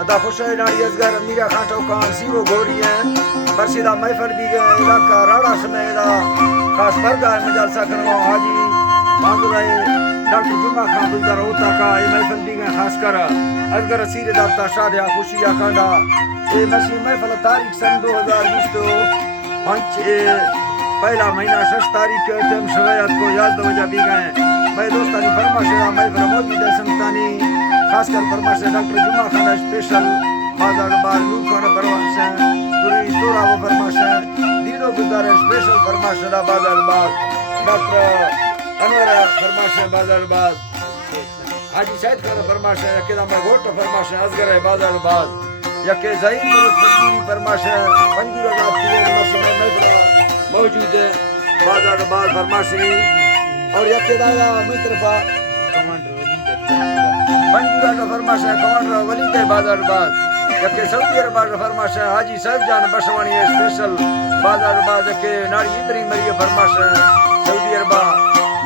अदा खुश है नारी असगर मीरा खान चौकान सीवो गोरी है बरसीदा महफल भी गए इलाका राड़ा समेदा खास बरगा मजाल सकनो हाजी मांगुराए डॉक्टर जुमा खान बुलदर होता का ये महफल भी गए खास कर असगर सीरे दाता शादिया खुशिया कांडा ये मसी महफल तारीख सन 2020 तो पंच पहला महीना 6 तारीख के टाइम शरायत को याद वजह भी गए मैं दोस्तानी फरमाइश महफल मौजूद है संतानी खासकर फरमाइश डॉक्टर जुमा खान स्पेशल बाजार बार नूर खान फरमाइश पूरी तोरा वो फरमाइश दीनो गुजार स्पेशल फरमाइश बाजार बार डॉक्टर अनवर फरमाइश बाजार बार हाजी सैयद खान फरमाइश यके मैं गोट फरमाइश असगर बाजार बार यके ज़हीर पंजूरी फरमाइश पंजूरा का पूरे मसले में मौजूद है बाजार बार फरमाइश और यके दादा मित्रफा कमांडर पंजूरा का फरमाइश है कमांडर वलीद बाजार बाद जबकि सऊदी अरब का फरमाइश है हाजी साहब जान बशवानी स्पेशल बाजार बाद के नारी इब्री मरिया फरमाइश है सऊदी अरब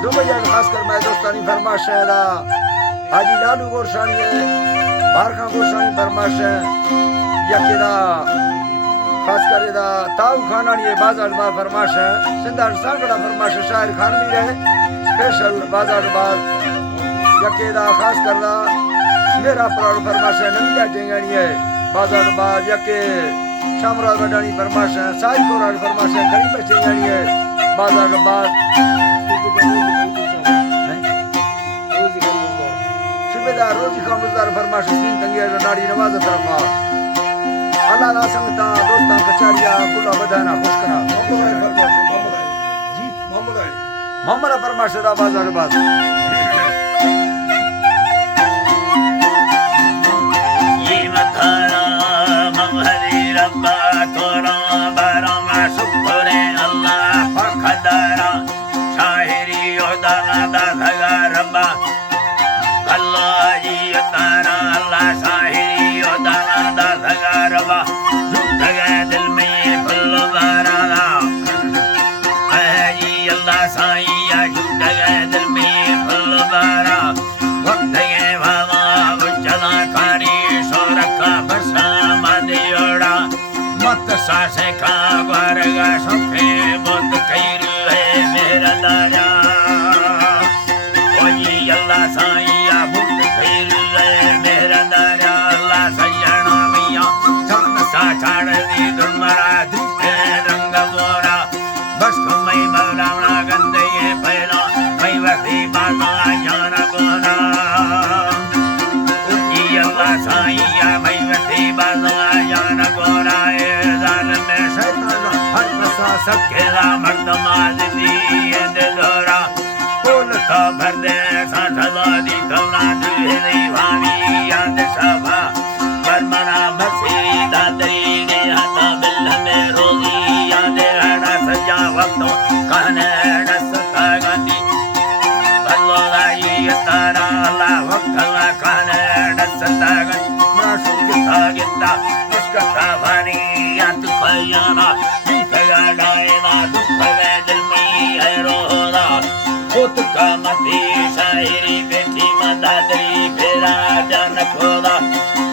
दुबई का खासकर मैं दोस्तानी फरमाइश है हाजी लालू गोरशानी है बारखा गोरशानी फरमाइश है यके दा खासकर दा ताऊ खानानी है बाजार बाद फरमाइश है सिंधार सांगड़ा फरमाइश शायर खान भी है स्पेशल बाजार बाद यकेदा खास करदा मेरा प्राण फरमाइश है नवीदा टेंगानी है बाजार बाज यके शामरा गडानी फरमाइश है साई कोरान फरमाइश है गरीब टेंगानी है बाजार बाज सुबेदार रोजी का मुजदार फरमाइश तीन तंगिया नाड़ी नवाज तरफा अल्लाह ना संगता दोस्तां कचारिया कुला बदाना खुश करा जी मोहम्मद फरमाइश दा बाजार बाज सासे का वर्गा सुखे बुत खैर है मेरा दारा ओजी अल्लाह साईया बुत खैर है मेरा दारा अल्लाह सैयना मिया चंद सा छाड़ दी दुर्मरा दिखे रंग बोरा बस कमई मौलाना गंदे ये पहला मैं वसी बाला जाना बोरा ओजी अल्लाह साईया मैं वसी बाला जाना बोरा सकेला मर्दमा जिंदगी दिलोरा फूल का भर दे साठला दी कवना दुहेरी भावी याद सभा बरमना बसी दादरी ने हता बिल में रोजी याद हड़ा सजा वक्तों कहने नसता गंदी बल्लाई तारा अल्लाह वक्तला कहने नसता गंदी माशूक तागिंदा मुस्कता भानी याद खयाना डायना दुख में दिल में है रोना खुद का मती शायरी बेटी मदादरी फेरा जान खोदा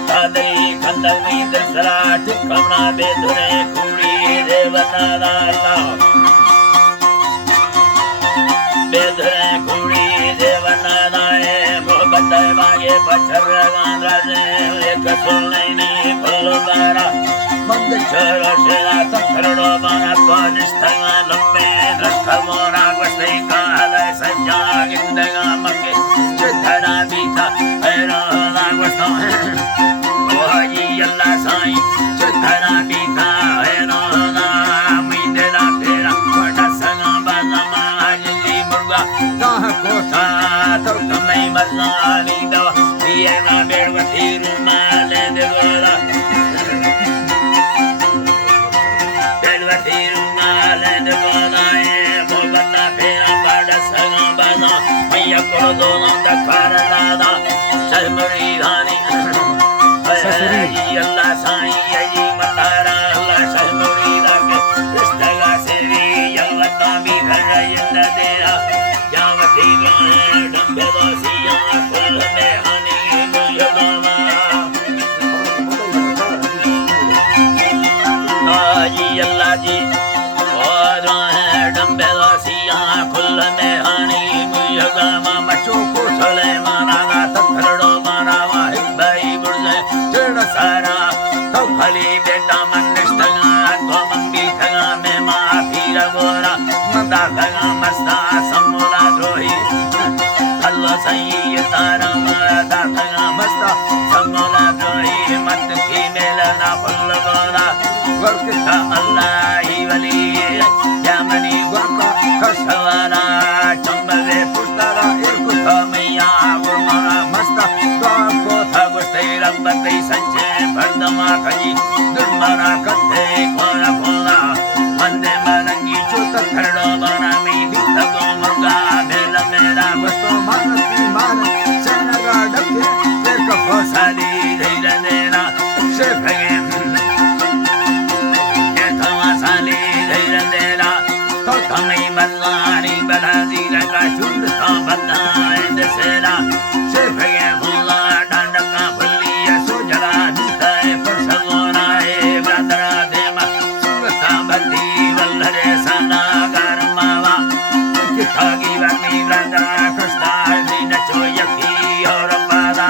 दादरी खंदर में दसरा ठुकमना बेधुरे कुड़ी देवना लाला बेधुरे कुड़ी देवना लाए मोहब्बत मांगे पछर गांधा से एक सोलैनी फलोदारा मंद चलो शेरा तकड़ो बना कोनिस्ता लंबे रखा मोरा वस्ते काले सजा गिंदगा मके चढ़ा बीता ऐरा लागवस्तो ओ हाजी अल्लाह साईं चढ़ा बीता ऐरा ना मिंदला फेरा बड़ा संगा बालमा आजली मुर्गा ताह कोठा तो कमई मरलानी दवा ये ना बेड़वती रुमाले देगोरा Dono da carada, salmuridani, Allah sai ayi matara, Allah salmurida ke istaga sevi, Allah tami bhara yanda dera, yavati lane dambe dosi ya kul me hani mujhdama. भली बेटा मनिष्ठगा तो मंगी ठगा में माफी रगोरा मंदा ठगा मस्ता समोला द्रोही अल्लाह सही तारा माता ठगा मस्ता समोला द्रोही मत की मेलना फल गोरा वर्क का अल्लाह ही वली यामनी वाका खसवाना चंबले पुष्टारा एक थमिया गुरमाना मस्ता को था गुस्ते रब्बते संचे भरदमा खजी दुर्मरा कथे कोरा कोरा वंदे मरंगी चुत खरड़ो बना में बितगो मुर्गा मेल मेरा मस्तो मानती मान सनगा डके तेर को फसाली धैर्य देना से भगे ये थवा साली धैर्य देना तो थमई बल्लानी बड़ा दी लगा चुंद तो बताए दसेरा से भगे भोला डांडका भलिया सोजरा दिताए परसगोनाए ब्रदरा देमा सुरता बंदी वल्लरे सना गरमावा कितागी वनी ब्रदरा कृष्णा दिन चोयकी और पादा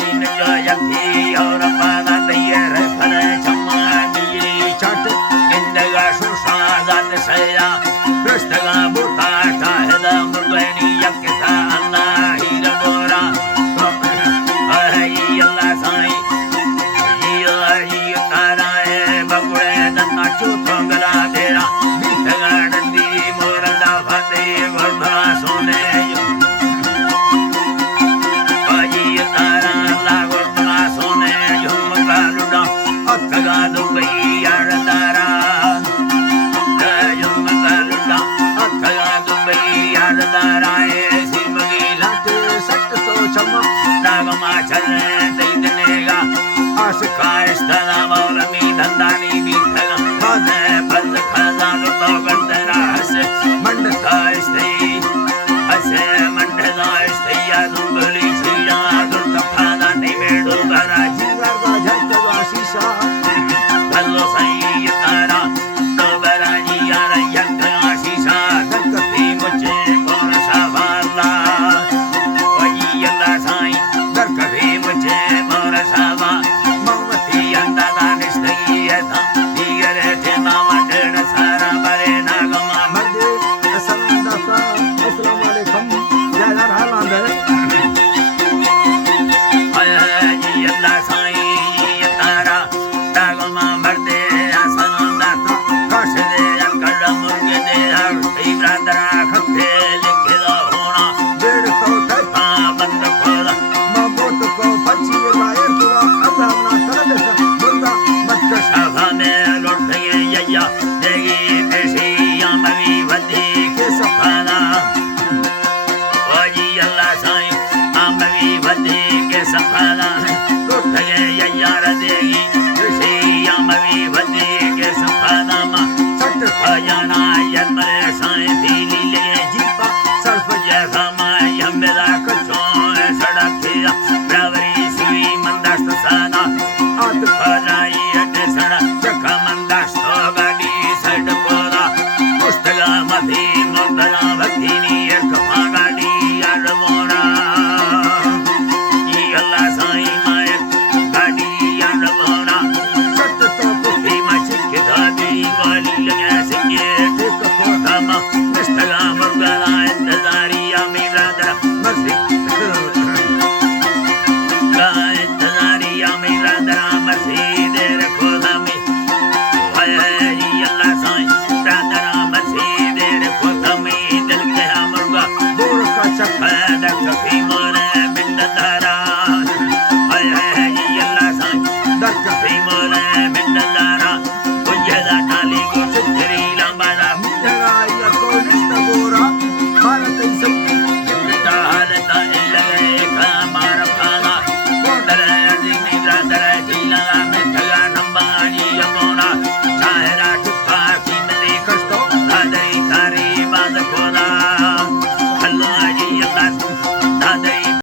दिन चोयकी और पादा तैयार फले चम्मा दी चट इंदगा सुषा जात सया कृष्णगा बुता शाहदा मुर्गनी यक्ता अल्लाह ही रगोरा आई अल्लाह साई ये तारा है बगुड़े दन्ना चूतंगला तेरा बिठगा डंदी मोरंदा फते गुरभरा सोने आई तारा अल्लाह गुरभरा सोने झुमका लुडा अतगा दुबई यार तारा नागमा चलने देगा आशिकाश धना मौलमी धंधानी भी धगा बाजे बंद खजा तो गंदरा हसे मंडता स्त्री हसे मंडला स्त्री या दुबली सीरा दुर्त खाना नहीं मेडो भरा जीवर का झटका शीशा भलो सही तारा तो बरा जी यार यंत्रा शीशा धकती मुझे कौन सा वाला वही अल्लाह साई धकती मुझे कौन सा वा ममती अंदाज़ निश्चय है था दिगरे थे मामा डेढ़ सारा बरे नागमा मर्दे असलंदाता अस्सलाम वालेकुम या यार हाल आंदर जी अल्लाह साई तारा नागमा मर्दे असलंदाता कशदे अंकल मुर्गे दे हर इब्रादरा खपे लिखे लो होना 150 था बंद खोला मबूत को पची लायर पूरा अल्लाह ना तरद बंदा मत कर सभा में लौट गए यया देगी पेशी यामवी वदी के सफाना वजी अल्लाह साई आमवी वदी के सफाना लौट गए